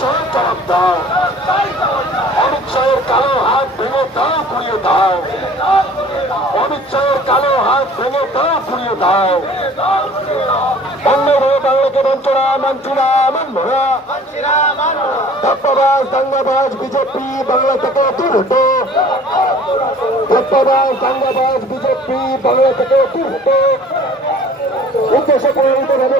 শাহের জবাব দাও, অমিত শাহের কালো হাত ভেঙে দাও, ঘুরিয়ে দাও, অমিত শাহের কালো হাত ভেঙে দাও, ঘুরিয়ে দাও। অন্যভাবে বাংলাকে বঞ্চনা মানছি না, মানব না। ধাপ্পাবাজ দাঙ্গাবাজ বিজেপি বাংলা থেকে দূর হতো, ধাপ্পাবাজ দাঙ্গাবাজ বিজেপি বাংলা থেকে দূর হতো। উদ্দেশ্য পরিণত ভাবে